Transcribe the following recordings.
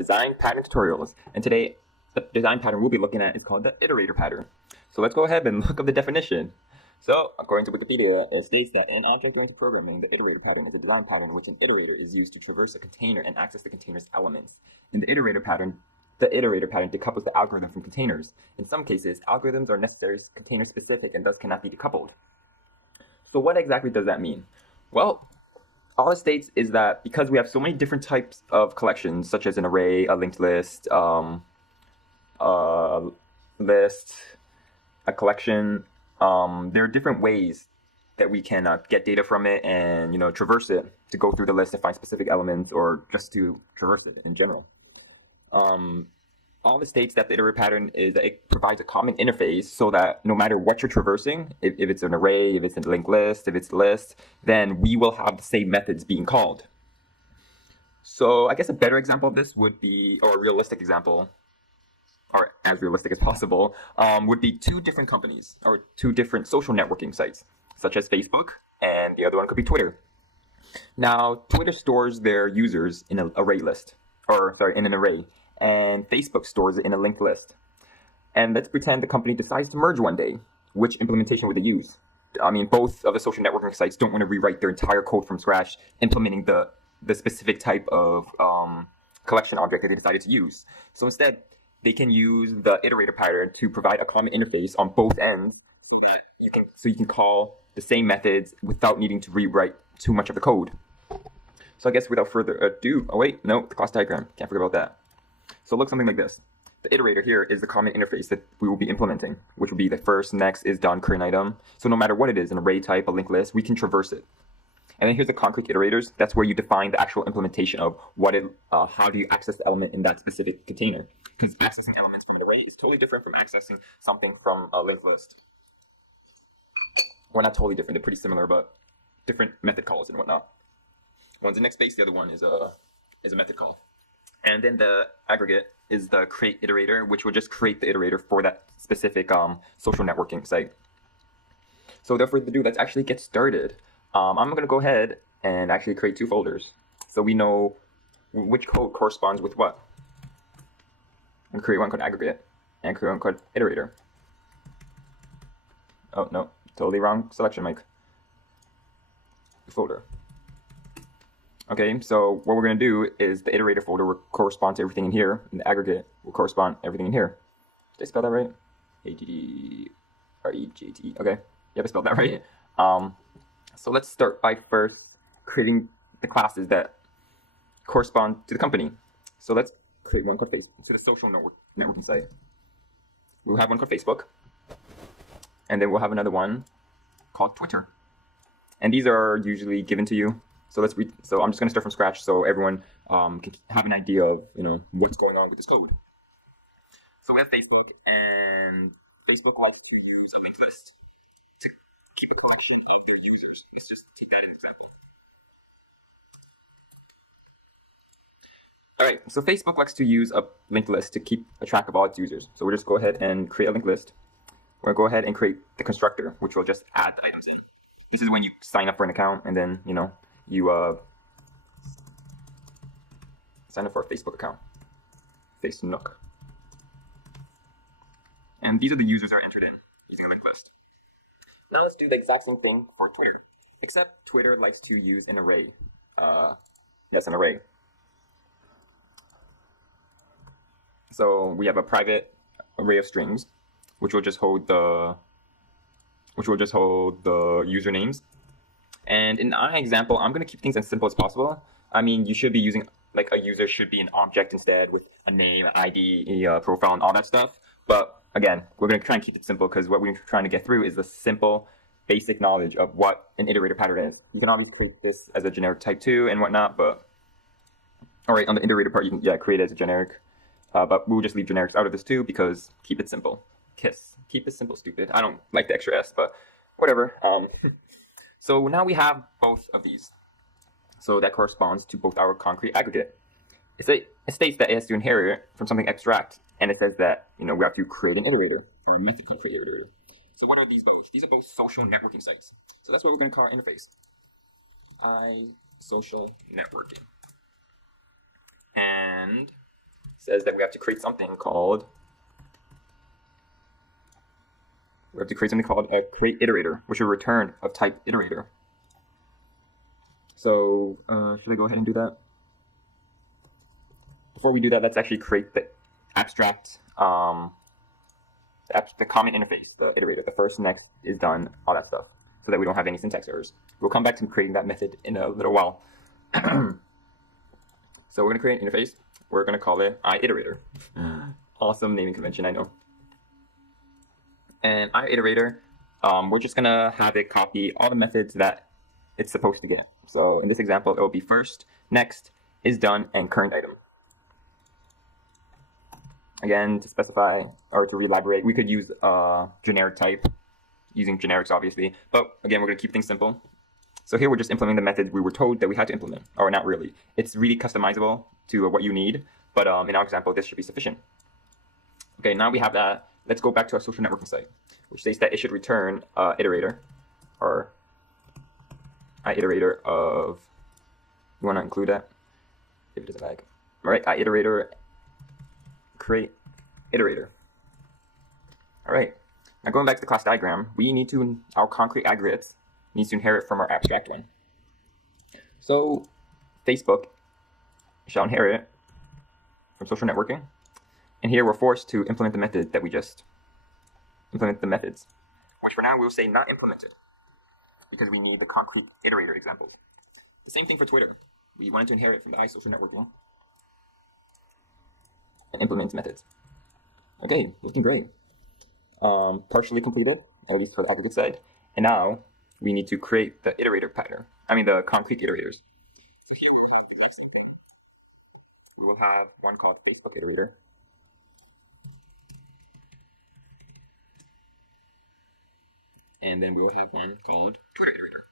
design pattern tutorials, and today the design pattern we'll be looking at is called the iterator pattern. So let's go ahead and look up the definition. So, according to Wikipedia, it states that in object-oriented programming, the iterator pattern is a design pattern in which an iterator is used to traverse a container and access the container's elements. In the iterator pattern decouples the algorithm from containers. In some cases, algorithms are necessarily container-specific and thus cannot be decoupled. So what exactly does that mean? Well, all it states is that because we have so many different types of collections, such as an array, a linked list, a collection, there are different ways that we can get data from it and traverse it to go through the list and find specific elements, or just to traverse it in general. All it states that the iterator pattern is that it provides a common interface so that no matter what you're traversing, if it's an array, if it's a linked list, if it's a list, then we will have the same methods being called. So I guess a better example of this would be, or a realistic example, or as realistic as possible, would be two different companies or two different social networking sites, such as Facebook, and the other one could be Twitter. Now, Twitter stores their users in an array list, in an array, and Facebook stores it in a linked list. And let's pretend the company decides to merge one day. Which implementation would they use? I mean, both of the social networking sites don't want to rewrite their entire code from scratch, implementing the specific type of collection object that they decided to use. So instead, they can use the iterator pattern to provide a common interface on both ends. You can call the same methods without needing to rewrite too much of the code. So I guess without further ado, the class diagram, can't forget about that. So it looks something like this. The iterator here is the common interface that we will be implementing, which will be the first, next, is done, current item. So no matter what it is, an array type, a linked list, we can traverse it. And then here's the concrete iterators. That's where you define the actual implementation of how do you access the element in that specific container. Because accessing elements from an array is totally different from accessing something from a linked list. Well, not totally different, they're pretty similar, but different method calls and whatnot. One's a next base, the other one is a method call. And then the aggregate is the create iterator, which will just create the iterator for that specific social networking site. So without further ado, let's actually get started. I'm going to go ahead and actually create two folders so we know which code corresponds with what. And create one called aggregate and create one called iterator. Oh, no, totally wrong selection, Mike. Folder. Okay, so what we're going to do is the iterator folder will correspond to everything in here, and the aggregate will correspond to everything in here. Did I spell that right? A-G-G-R-E-G-T. Okay, yep, I spelled that right. So let's start by first creating the classes that correspond to the company. So let's create one called Facebook, to the social networking site. We'll have one called Facebook, and then we'll have another one called Twitter. And these are usually given to you. So so I'm just going to start from scratch so everyone can have an idea of what's going on with this code. So we have Facebook, and Facebook likes to use a linked list to keep a collection of their users. Let's just take that as an example. All right, so Facebook likes to use a linked list to keep a track of all its users. So we'll just go ahead and create a linked list. We're going to go ahead and create the constructor, which will just add the items in. This is when you sign up for an account, and then you sign up for a Facebook account, Facebook. And these are the users that are entered in using a linked list. Now let's do the exact same thing for Twitter, except Twitter likes to use an array. Yes, an array. So we have a private array of strings, which will just hold the usernames. And in my example, I'm going to keep things as simple as possible. I mean, you should be using, a user should be an object instead with a name, ID, profile, and all that stuff. But again, we're going to try and keep it simple because what we're trying to get through is the simple, basic knowledge of what an iterator pattern is. You can obviously create this as a generic type 2 and whatnot, but all right, on the iterator part, you can create it as a generic. But we'll just leave generics out of this too because keep it simple. KISS. Keep it simple, stupid. I don't like the extra S, but whatever. So now we have both of these. So that corresponds to both our concrete aggregate. It states that it has to inherit from something abstract, and it says that we have to create an iterator or a method called create iterator. So what are these both? These are both social networking sites. So that's what we're going to call our interface. Social networking. And says that we have to create something called a create iterator, which will return of type iterator. So should I go ahead and do that? Before we do that, let's actually create the abstract, the comment interface, the iterator. The first, next, is done, all that stuff, so that we don't have any syntax errors. We'll come back to creating that method in a little while. So we're going to create an interface. We're going to call it Iterator. Awesome naming convention, I know. And Iterator, we're just going to have it copy all the methods that it's supposed to get. So in this example, it will be first, next, is done, and current item. Again, to specify or to re-elaborate, we could use a generic type, using generics obviously, but again, we're going to keep things simple. So here we're just implementing the method we were told that we had to implement, or not really. It's really customizable to what you need, but in our example, this should be sufficient. Okay, now we have that. Let's go back to our social networking site, which states that it should return iterator, or iterator of, you want to include that if it doesn't lag. All right, iterator, create iterator. All right, now going back to the class diagram, we need to, our concrete aggregates needs to inherit from our abstract one. So Facebook shall inherit from social networking. And here we're forced to implement the method that we just implemented the methods, which for now we'll say not implemented because we need the concrete iterator example. The same thing for Twitter. We wanted to inherit from the social networking and implement methods. Okay, looking great. Partially completed, at least for the aggregate side. And now we need to create the iterator pattern. I mean the concrete iterators. So here we will have the exact same thing. We will have one called Facebook iterator. And then we will have one called Twitter iterator.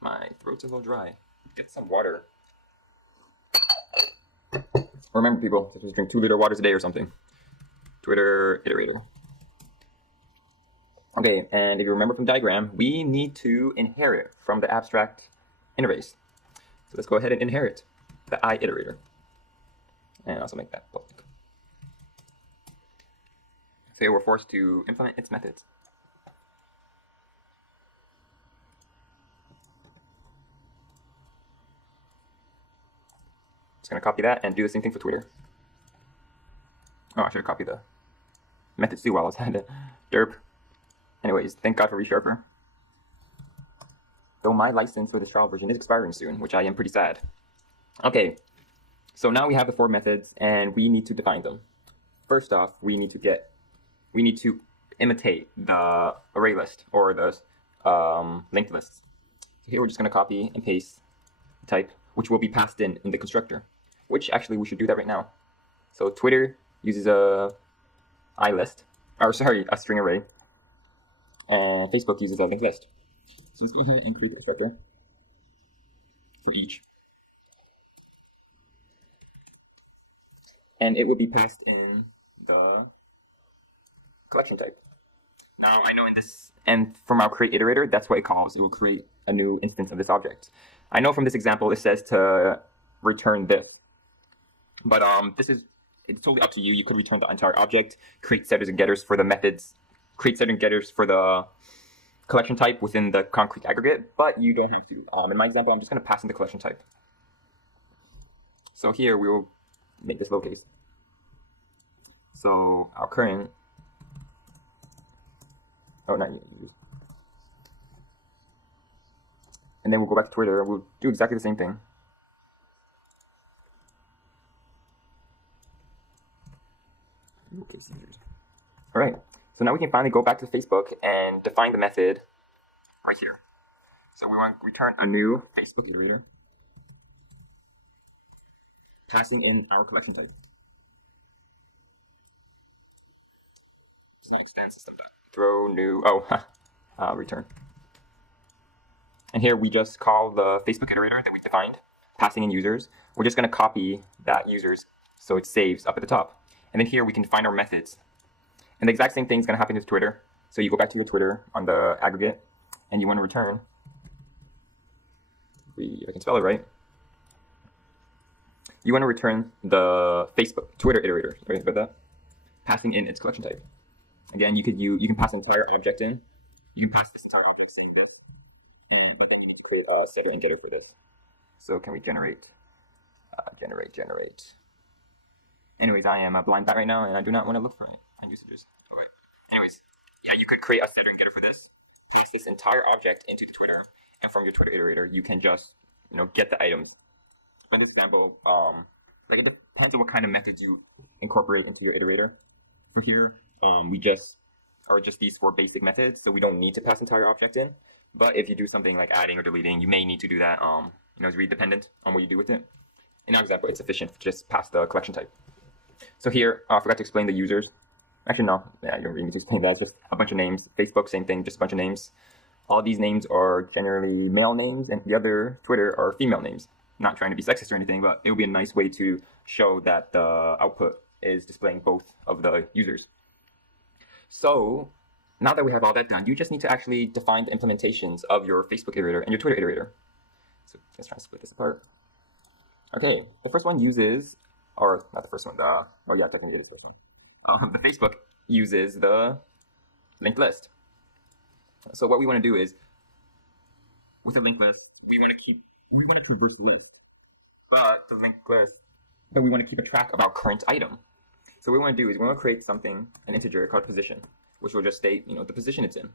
My throat's a little dry. Get some water. Remember, people, just drink 2-liter waters a day or something. Twitter iterator. Okay, and if you remember from diagram, we need to inherit from the abstract interface. So let's go ahead and inherit the iterator. And also make that public. So here we're forced to implement its methods. Just going to copy that and do the same thing for Twitter. Oh, I should have copied the methods too while I was at it. Derp. Anyways, thank God for ReSharper. Though my license for this trial version is expiring soon, which I am pretty sad. Okay, so now we have the 4 methods and we need to define them. First off, we need to imitate the array list or the linked lists. So here we're just going to copy and paste type, which will be passed in the constructor, which actually we should do that right now. So Twitter uses a string array. Facebook uses a linked list. So let's go ahead and create the constructor for each. And it will be passed in the collection type. Now I know in this, and from our create iterator, that's what it calls. It will create a new instance of this object. I know from this example it says to return this, but it's totally up to you. You could return the entire object, create setters and getters for the methods, create setters and getters for the collection type within the concrete aggregate, but you don't have to. In my example, I'm just going to pass in the collection type. So here we will make this lowercase. So our current, and then we'll go back to Twitter. We'll do exactly the same thing. All right. So now we can finally go back to Facebook and define the method right here. So we want to return a new Facebook iterator, passing in our collection type. It's not expand system dot throw new return. And here we just call the Facebook iterator that we defined, passing in users. We're just going to copy that users so it saves up at the top. And then here we can find our methods. And the exact same thing is going to happen with Twitter. So you go back to your Twitter on the aggregate, and you want to return, if I can spell it right, you want to return the Facebook Twitter iterator. Sorry about that. Passing in its collection type. Again, you can pass an entire object in. You can pass this entire object saying this, but then you need to create a setter and getter for this. So can we generate? Generate. Anyways, I am a blind bat right now, and I do not want to look for it on usages. Okay. Anyways, yeah, you could create a setter and getter for this. Place this entire object into Twitter, and from your Twitter iterator, you can just get the items. For example, like it depends on what kind of methods you incorporate into your iterator. For here, we just are just these 4 basic methods, so we don't need to pass entire object in. But if you do something like adding or deleting, you may need to do that. It's really dependent on what you do with it. In our example, it's sufficient to just pass the collection type. So here, I forgot to explain the users. Actually, no, yeah, you don't really need to explain that. It's just a bunch of names. Facebook, same thing, just a bunch of names. All these names are generally male names, and the other Twitter are female names. Not trying to be sexist or anything, but it would be a nice way to show that the output is displaying both of the users. So now that we have all that done, you just need to actually define the implementations of your Facebook iterator and your Twitter iterator. So let's try to split this apart. Okay, the first one uses, or not the first one, oh yeah, technically it is the first one. The Facebook uses the linked list. So what we want to do is, with a linked list, we want to traverse the list, but the linked list, but we want to keep a track of our current item. So what we want to do is we want to create something, an integer called position, which will just state, the position it's in.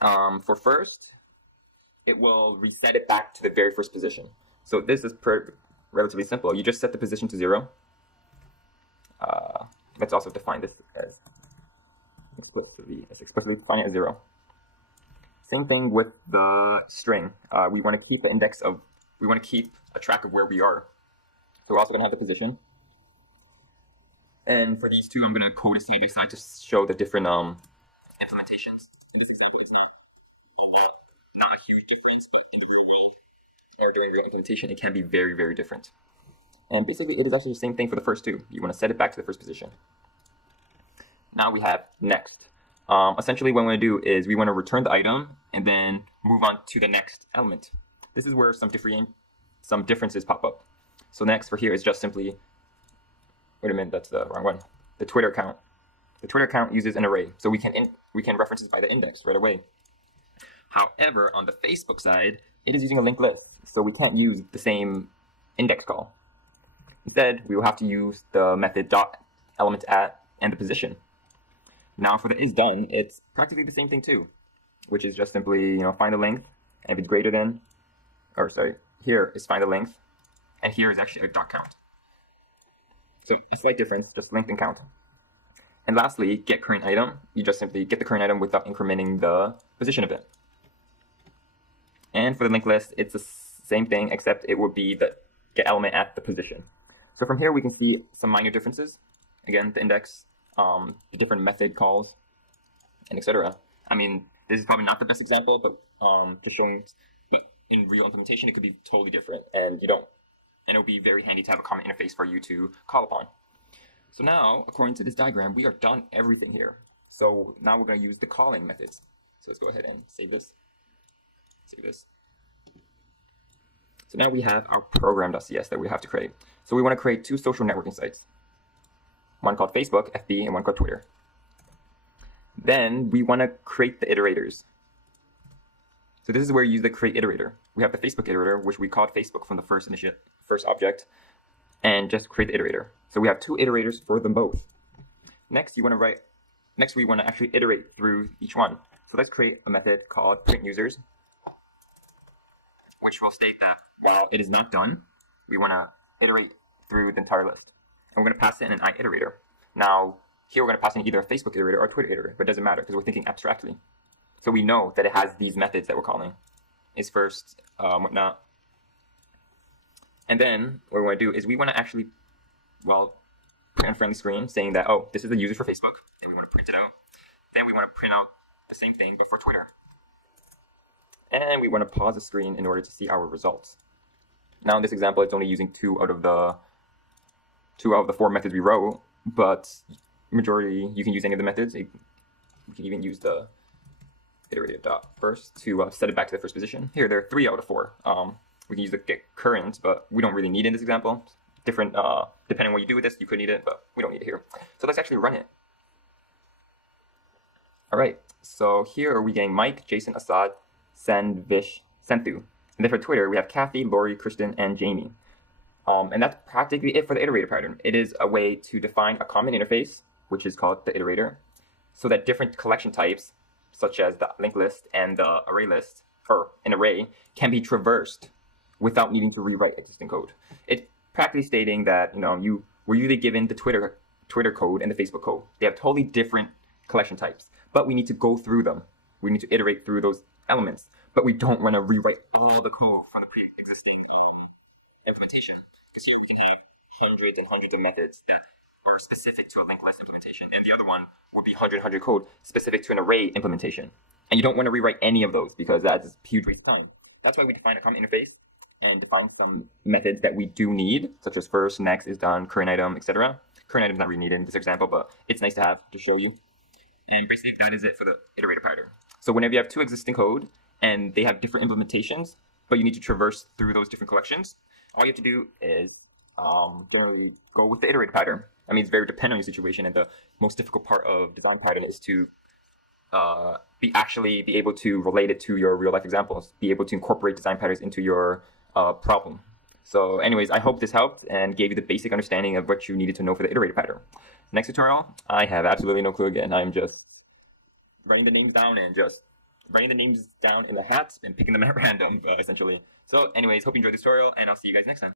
For first, it will reset it back to the very first position. So this is relatively simple. You just set the position to 0. Let's also define this as explicitly define it as 0. Same thing with the string. We want to keep a track of where we are. So we're also going to have the position. And for these two, I'm going to code a side side to show the different implementations. In this example, it's not a huge difference, but in the real world, or doing real implementation, it can be very, very different. And basically, it is actually the same thing for the first two. You want to set it back to the first position. Now we have next. Essentially, what we want to do is we want to return the item and then move on to the next element. This is where some differences pop up. So next for here is just simply, wait a minute, that's the wrong one. The Twitter account. The Twitter account uses an array, so we can reference this by the index right away. However, on the Facebook side, it is using a linked list, so we can't use the same index call. Instead, we will have to use the method .elementAt and the position. Now for the isDone, it's practically the same thing too, which is just simply find the length, and if it's greater than, or sorry, here is find the length, and here is actually a .count. So a slight difference, just length and count. And lastly, get current item. You just simply get the current item without incrementing the position of it. And for the linked list, it's the same thing, except it would be the get element at the position. So from here, we can see some minor differences. Again, the index, the different method calls, and etc. I mean, this is probably not the best example, but just showing, but in real implementation, it could be totally different, and it'll be very handy to have a common interface for you to call upon. So now, according to this diagram, we are done everything here. So now we're going to use the calling methods. So let's go ahead and save this. Save this. So now we have our program.cs that we have to create. So we want to create 2 social networking sites. One called Facebook, FB, and one called Twitter. Then we want to create the iterators. So this is where you use the create iterator. We have the Facebook iterator, which we called Facebook from the first object, and just create the iterator. So we have 2 iterators for them both. Next, we want to actually iterate through each one. So let's create a method called print users, which will state that while it is not done, we want to iterate through the entire list. And we're going to pass in an iterator. Now, here we're going to pass in either a Facebook iterator or a Twitter iterator, but it doesn't matter because we're thinking abstractly. So we know that it has these methods that we're calling. Is first, whatnot. And then what we want to do is we want to actually, print a friendly screen saying that, oh, this is the user for Facebook. Then we want to print it out. Then we want to print out the same thing, but for Twitter. And we want to pause the screen in order to see our results. Now in this example, it's only using 2 out of the 4 methods we wrote, but majority, you can use any of the methods. We can even use the iterator dot first to set it back to the first position. Here, there are 3 out of 4. We can use the get current, but we don't really need it in this example. Different, depending on what you do with this, you could need it, but we don't need it here. So let's actually run it. All right, so here are we getting Mike, Jason, Assad, Send, Vish, Senthu. And then for Twitter, we have Kathy, Lori, Kristen, and Jamie. And that's practically it for the iterator pattern. It is a way to define a common interface, which is called the iterator, so that different collection types, such as the linked list and the array list, or an array, can be traversed without needing to rewrite existing code. It's practically stating that you were usually given the Twitter code and the Facebook code. They have totally different collection types, but we need to go through them. We need to iterate through those elements, but we don't want to rewrite all the code from the pre-existing implementation. Because here we can have hundreds and hundreds of methods that are specific to a linked list implementation, and the other one would be 100 code specific to an array implementation. And you don't want to rewrite any of those because that's huge waste of time. That's why we define a common interface and define some methods that we do need, such as first, next, is done, current item, etc. Current item is not really needed in this example, but it's nice to have to show you. And basically that is it for the iterator pattern. So whenever you have two existing code and they have different implementations, but you need to traverse through those different collections, all you have to do is go with the iterator pattern. I mean, it's very dependent on your situation, and the most difficult part of design pattern is to be able to relate it to your real life examples, be able to incorporate design patterns into your problem. So anyways, I hope this helped and gave you the basic understanding of what you needed to know for the iterator pattern. Next tutorial, I have absolutely no clue again. I'm just writing the names down and just writing the names down in the hats and picking them at random, essentially. So anyways, hope you enjoyed this tutorial, and I'll see you guys next time.